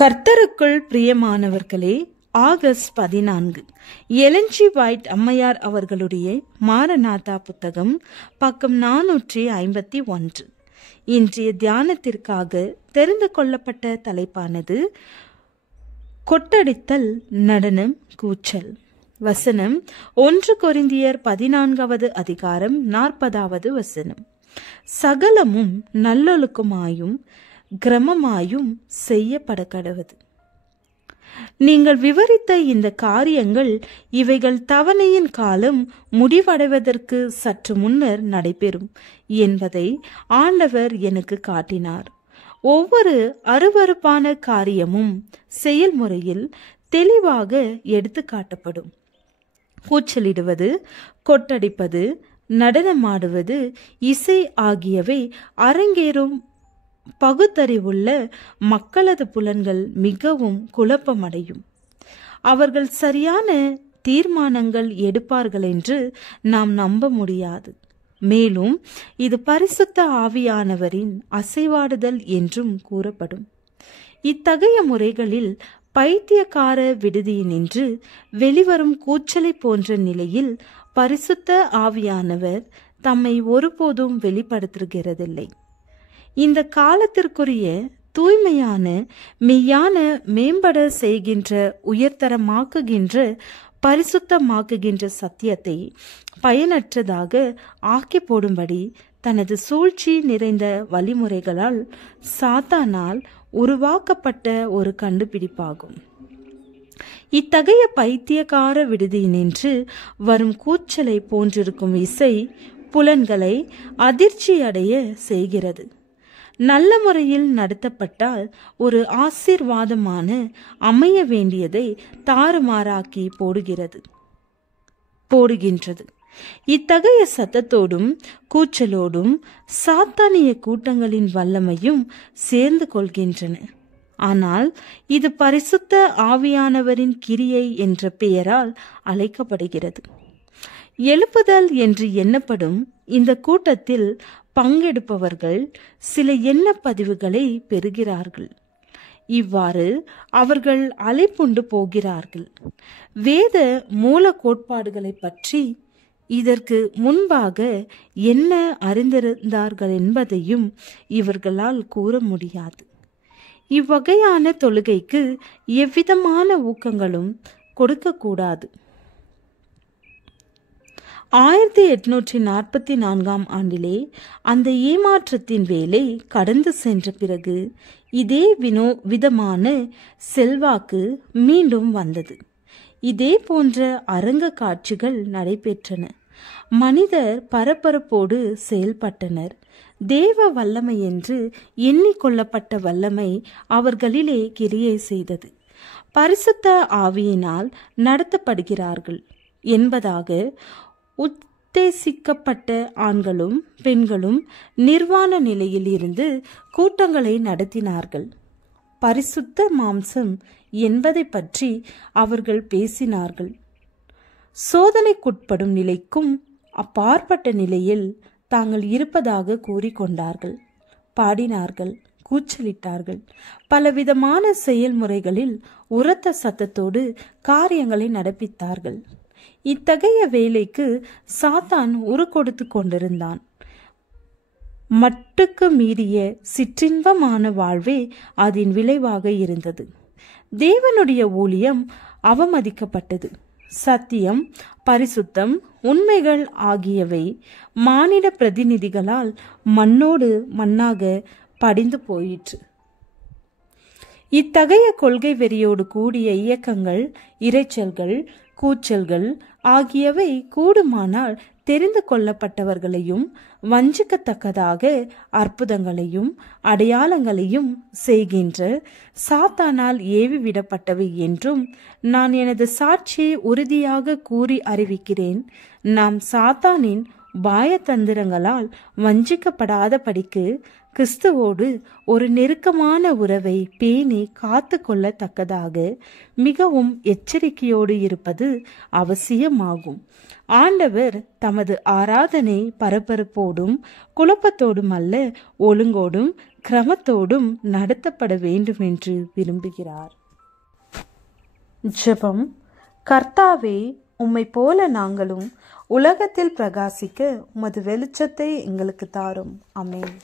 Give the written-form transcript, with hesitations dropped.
கர்த்தருக்குள் பிரியமானவர்களே, August 14 Elon G white அம்மையார் அவர்களுடைய மாரநாதா புத்தகம், பக்கம் 451. இன்றைய தியானத்திற்காக தெரிந்து கொள்ளப்பட்ட தலைப்பானது கொட்டடித்தல், நடனம், கூச்சல். வசனம் 1 கொரிந்தியர் 14 அதிகாரம் 40 வசனம். சகலமும் நல்லொழுக்கமாயும் கிரமமாயும் செய்யப்பட கடவது. நீங்கள் விவரித்த இந்த காரியங்கள் இவைகள் தவணையின் காலம் முடிவடைவதற்கு சற்று முன்னர் நடைபெறும் என்பதை ஆண்டவர் எனக்கு காட்டினார். ஒவ்வொரு அருவருப்பான காரியமும் செயல்முறையில் தெளிவாக எடுத்து காட்டப்படும். கூச்சலிடுவது, கொட்டடிப்பது, நடனமாடுவது, இசை ஆகியவை அரங்கேறும் பகுத்தறிவுள்ள மக்களது புலன்கள் மிகவும் குழப்பமடையும். அவர்கள் சரியான தீர்மானங்கள் எடுப்பார்கள் என்று நாம் நம்ப முடியாது. மேலும் இது பரிசுத்த ஆவியானவரின் அசைவாடுதல் என்றும் கூறப்படும். இத்தகைய முறைகளில் பைத்தியக்கார விடுதியினின்று வெளிவரும் கூச்சலை போன்ற நிலையில் பரிசுத்த ஆவியானவர் தம்மை ஒருபோதும் வெளிப்படுத்துகிறதில்லை. இந்த காலத்திற்குரிய தூய்மையான, மெய்யான, மேம்பட செய்கின்ற, உயர்தரமாக்குகின்ற, பரிசுத்தமாக்குகின்ற சத்தியத்தை பயனற்றதாக ஆக்கி போடும்படி தனது சூழ்ச்சி நிறைந்த வழிமுறைகளால் சாத்தானால் உருவாக்கப்பட்ட ஒரு கண்டுபிடிப்பாகும். இத்தகைய பைத்தியக்கார விடுதியினின்று வரும் கூச்சலை போன்றிருக்கும் இசை புலன்களை அதிர்ச்சியடைய செய்கிறது. நல்ல முறையில் நடத்தப்பட்டால் ஒரு ஆசீர்வாதமான அமைய வேண்டியதை தாறுமாறாக்கி போடுகின்றது. இத்தகைய சத்தத்தோடும் கூச்சலோடும் சாத்தானிய கூட்டங்களின் வல்லமையும் சேர்ந்து கொள்கின்றன. ஆனால் இது பரிசுத்த ஆவியானவரின் கிரியை என்ற பெயரால் அழைக்கப்படுகிறது. எழுப்புதல் என்று எண்ணப்படும் இந்த கூட்டத்தில் பங்கெடுப்பவர்கள் சில எண்ண பதிவுகளை பெறுகிறார்கள். இவ்வாறு அவர்கள் அலைப்புண்டு போகிறார்கள். வேத மூல கோட்பாடுகளை பற்றி இதற்கு முன்பாக என்ன அறிந்திருந்தார்கள் என்பதையும் இவர்களால் கூற முடியாது. இவ்வகையான தொழுகைக்கு எவ்விதமான ஊக்கங்களும் கொடுக்கக்கூடாது. 1844 ஆண்டிலே அந்த ஏமாற்றத்தின் வேலை கடந்து சென்ற பிறகு இதே விதமான செல்வாக்கு மீண்டும் வந்தது. இதே போன்ற அரங்க காட்சிகள் நடைபெற்றன. மனிதர் பரபரப்போடு செயல்பட்டனர். தேவ வல்லமை என்று எண்ணிக்கொள்ளப்பட்ட வல்லமை அவர்களிலே கிரியை செய்தது. பரிசுத்த ஆவியினால் நடத்தப்படுகிறார்கள் என்பதாக உத்தேசிக்கப்பட்ட ஆண்களும் பெண்களும் நிர்வாண நிலையில் இருந்து கூட்டங்களை நடத்தினார்கள். பரிசுத்த மாம்சம் என்பதை பற்றி அவர்கள் பேசினார்கள். சோதனைக்குட்படும் நிலைக்கும் அப்பாற்பட்ட நிலையில் தாங்கள் இருப்பதாக கூறிக்கொண்டார்கள். பாடினார்கள், கூச்சலிட்டார்கள். பலவிதமான செயல்முறைகளில் உரத்த சத்தத்தோடு காரியங்களை நடப்பித்தார்கள். இத்தகைய வேலைக்கு சாத்தான் உரு கொடுத்து கொண்டிருந்தான். மட்டுக்கு மீறிய சிற்றின்பமான வாழ்வே அதன் விளைவாக இருந்தது. தேவனுடைய ஊழியம் அவமதிக்கப்பட்டது. சத்தியம், பரிசுத்தம், உண்மைகள் ஆகியவை மானிட பிரதிநிதிகளால் மண்ணோடு மண்ணாக படிந்து போயிற்று. இத்தகைய கொள்கை வெறியோடு கூடிய இயக்கங்கள், இரைச்சல்கள், கூச்சல்கள் ஆகியவை கூடுமானால் தெரிந்து கொள்ளப்பட்டவர்களையும் வஞ்சிக்கத்தக்கதாக அற்புதங்களையும் அடையாளங்களையும் செய்கின்ற சாத்தானால் ஏவிவிடப்பட்டவை என்றும் நான் எனது சாட்சியை உறுதியாக கூறி அறிவிக்கிறேன். நாம் சாத்தானின் பாயதந்திரங்களால் வஞ்சிக்கப்படாதபடிக்கு கிறிஸ்துவோடு ஒரு நெருக்கமான உறவை பேணி காத்து கொள்ளத்தக்கதாக மிகவும் எச்சரிக்கையோடு இருப்பது அவசியமாகும். ஆண்டவர் தமது ஆராதனை பரபரப்போடும் குழப்பத்தோடும் அல்ல, ஒழுங்கோடும் கிரமத்தோடும் நடத்தப்பட வேண்டும் என்று விரும்புகிறார். ஜெபம். கர்த்தாவே, உம்மை போல நாங்களும் உலகத்தில் பிரகாசிக்க உமது வெளிச்சத்தை எங்களுக்கு தாரும். ஆமென்.